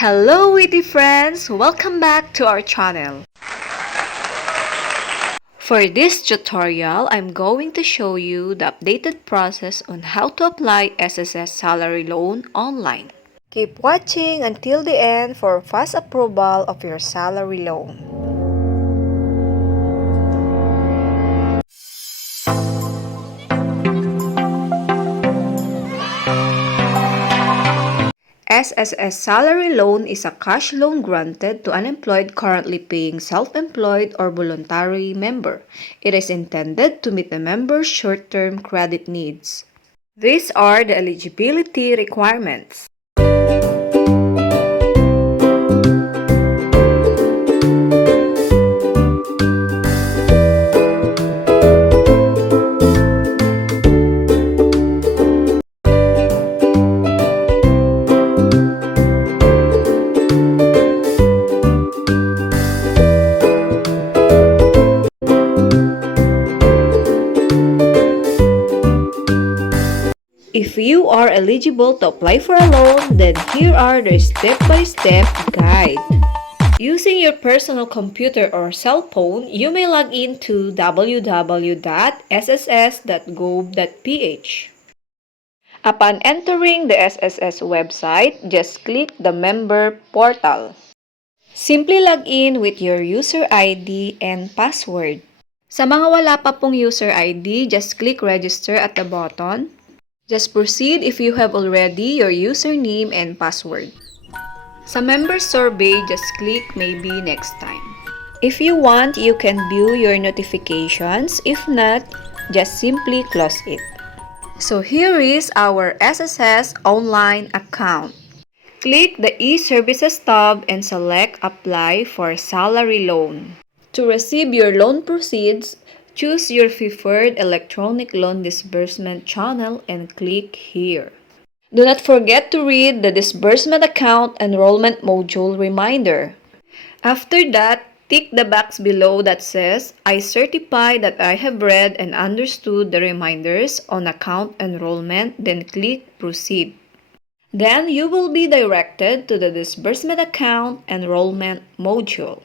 Hello, Witty Friends! Welcome back to our channel. For this tutorial, I'm going to show you the updated process on how to apply SSS salary loan online. Keep watching until the end for fast approval of your salary loan. SSS salary loan is a cash loan granted to unemployed currently paying self-employed or voluntary member. It is intended to meet the member's short-term credit needs. These are the eligibility requirements. If you are eligible to apply for a loan, then here are the step-by-step guide. Using your personal computer or cell phone, you may log in to www.sss.gov.ph. Upon entering the SSS website, just click the member portal. Simply log in with your user ID and password. Sa mga wala pa pong user ID, just click register at the button. Just proceed if you have already your username and password. Sa member survey, just click maybe next time. If you want, you can view your notifications. If not, just simply close it. So here is our SSS online account. Click the e-services tab and select apply for salary loan. To receive your loan proceeds, choose your preferred electronic loan disbursement channel and click here. Do not forget to read the disbursement account enrollment module reminder. After that, tick the box below that says, I certify that I have read and understood the reminders on account enrollment, then click proceed. Then you will be directed to the disbursement account enrollment module.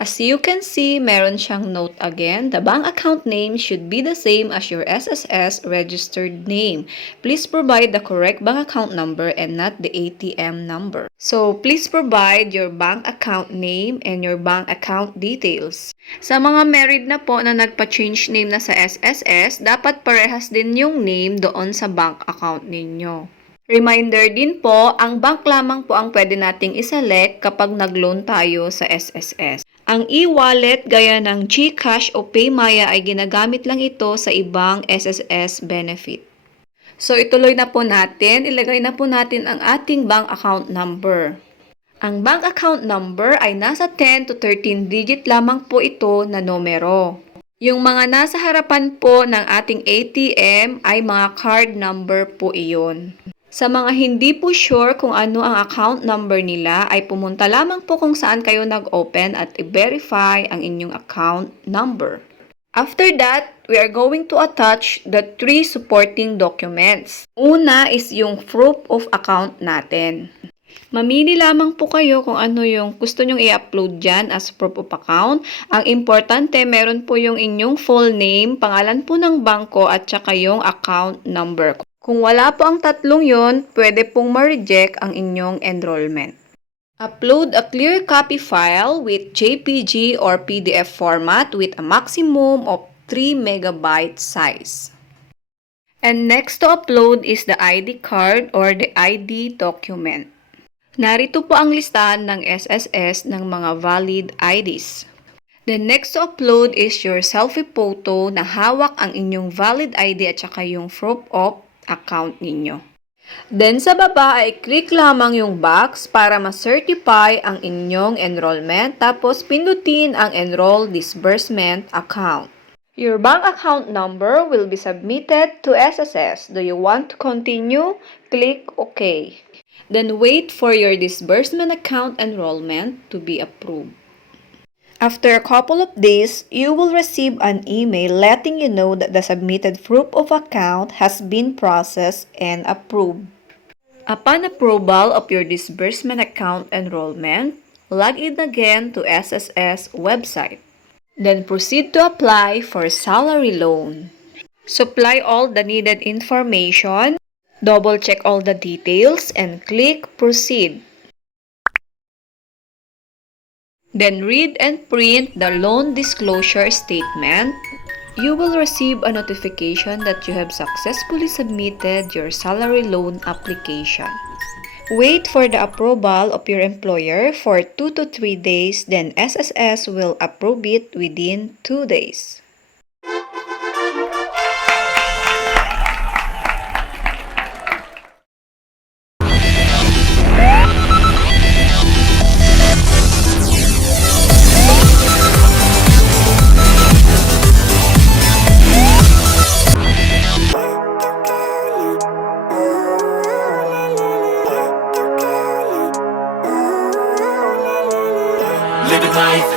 As you can see, meron siyang note again. The bank account name should be the same as your SSS registered name. Please provide the correct bank account number and not the ATM number. So, please provide your bank account name and your bank account details. Sa mga married na po na nagpa-change name na sa SSS, dapat parehas din yung name doon sa bank account ninyo. Reminder din po, ang bank lamang po ang pwede nating iselect kapag nag-loan tayo sa SSS. Ang e-wallet gaya ng GCash o PayMaya ay ginagamit lang ito sa ibang SSS benefit. So ituloy na po natin, ilagay na po natin ang ating bank account number. Ang bank account number ay nasa 10 to 13 digit lamang po ito na numero. Yung mga nasa harapan po ng ating ATM ay mga card number po iyon. Sa mga hindi po sure kung ano ang account number nila, ay pumunta lamang po kung saan kayo nag-open at i-verify ang inyong account number. After that, we are going to attach the 3 supporting documents. Una is yung proof of account natin. Mamili lamang po kayo kung ano yung gusto nyong i-upload dyan as proof of account. Ang importante, meron po yung inyong full name, pangalan po ng bangko at saka yung account number. Kung wala po ang tatlong yon, pwede pong ma-reject ang inyong enrollment. Upload a clear copy file with JPG or PDF format with a maximum of 3 MB size. And next to upload is the ID card or the ID document. Narito po ang listahan ng SSS ng mga valid IDs. The next to upload is your selfie photo na hawak ang inyong valid ID at saka yung proof of account ninyo. Then sa baba ay click lamang yung box para ma-certify ang inyong enrollment tapos pindutin ang Enroll Disbursement Account. Your bank account number will be submitted to SSS. Do you want to continue? Click OK. Then wait for your disbursement account enrollment to be approved. After a couple of days, you will receive an email letting you know that the submitted proof of account has been processed and approved. Upon approval of your disbursement account enrollment, log in again to SSS website. Then proceed to apply for salary loan. Supply all the needed information, double check all the details, and click proceed. Then read and print the loan disclosure statement. You will receive a notification that you have successfully submitted your salary loan application. Wait for the approval of your employer for 2 to 3 days, then SSS will approve it within 2 days. Living life